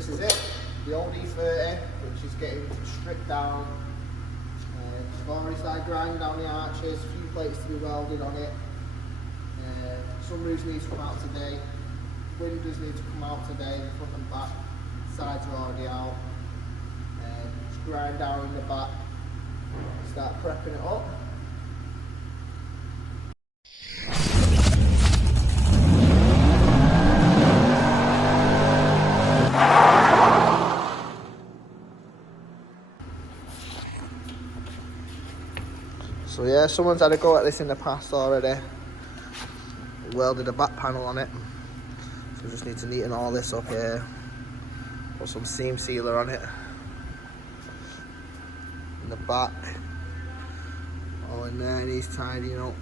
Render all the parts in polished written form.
this is it, the old E30, which is getting stripped down. I've already started grinding down the arches, a few plates to be welded on it. Sunroofs need to come out today, windows need to come out today, the front and back, sides are already out. Just grind down in the back, start prepping it up. So yeah, someone's had a go at this in the past already. Welded a back panel on it. So we just need to neaten all this up here. Put some seam sealer on it. In the back. All in there, needs tidying up.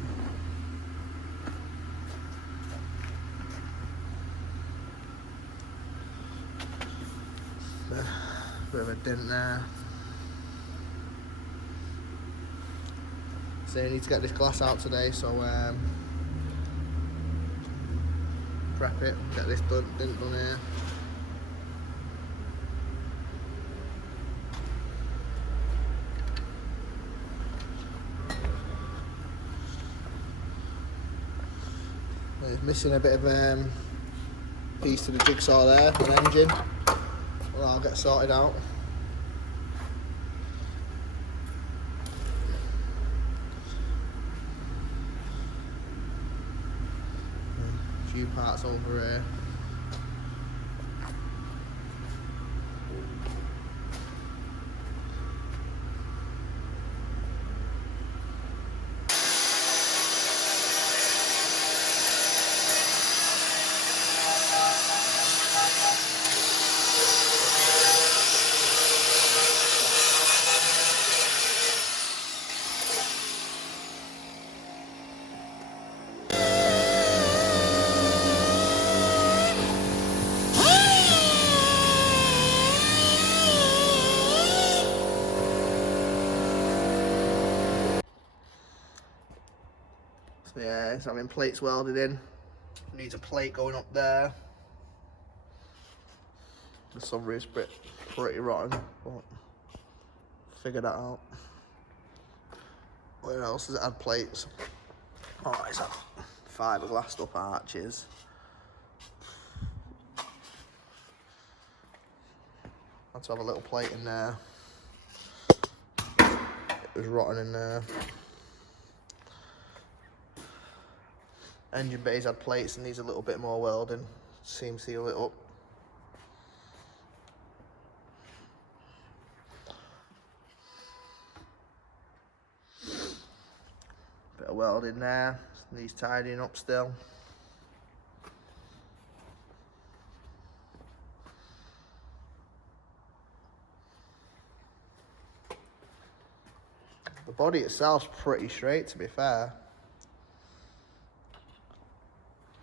Bit of a dent there. So I need to get this glass out today, so prep it, get this dent done here. It's missing a bit of piece to the jigsaw there, an engine. Well, I'll get sorted out. Few parts over here. So yeah, it's having plates welded in. Needs a plate going up there. The sunroof's pretty rotten, but figure that out. Where else has it had plates? Oh, it's had fiberglassed up arches. Had to have a little plate in there. It was rotten in there. Engine bays had plates and needs a little bit more welding. Seam seal it up. Bit of welding there. Needs tidying up still. The body itself's pretty straight, to be fair.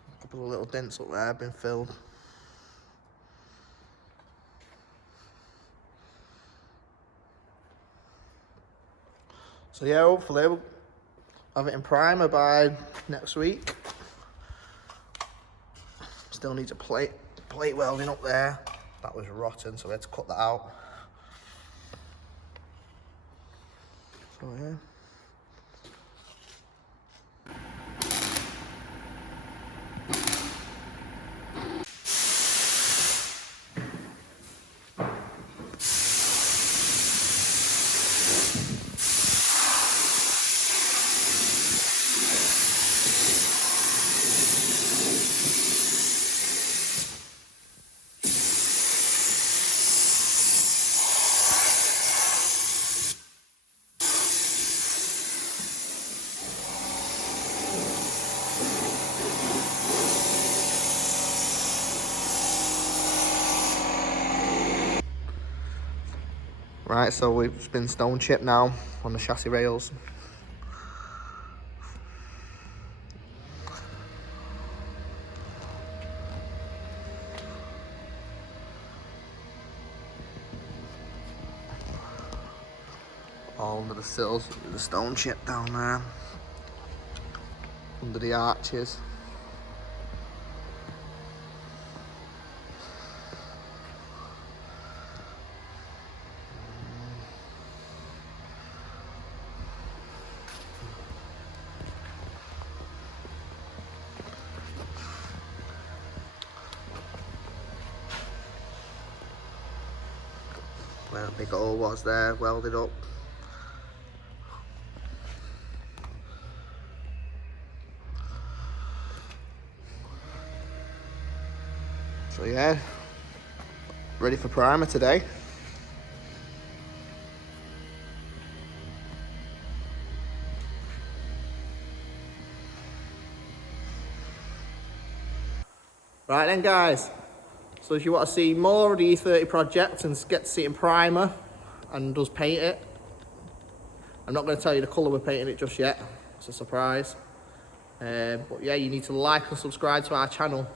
A couple of little dents up there have been filled. So yeah, hopefully we'll have it in primer by next week. Still needs a plate welding up there. That was rotten, so we had to cut that out. So yeah. Right, so we've been stone chipped now on the chassis rails. All under the sills, the stone chip down there, under the arches. where that big hole was there, welded up. So yeah, ready for primer today. Right then guys, so if you want to see more of the E30 project and get to see it in primer and does paint it, I'm not going to tell you the colour we're painting it just yet, it's a surprise. But yeah, you need to like and subscribe to our channel.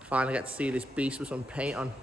Finally get to see this beast with some paint on.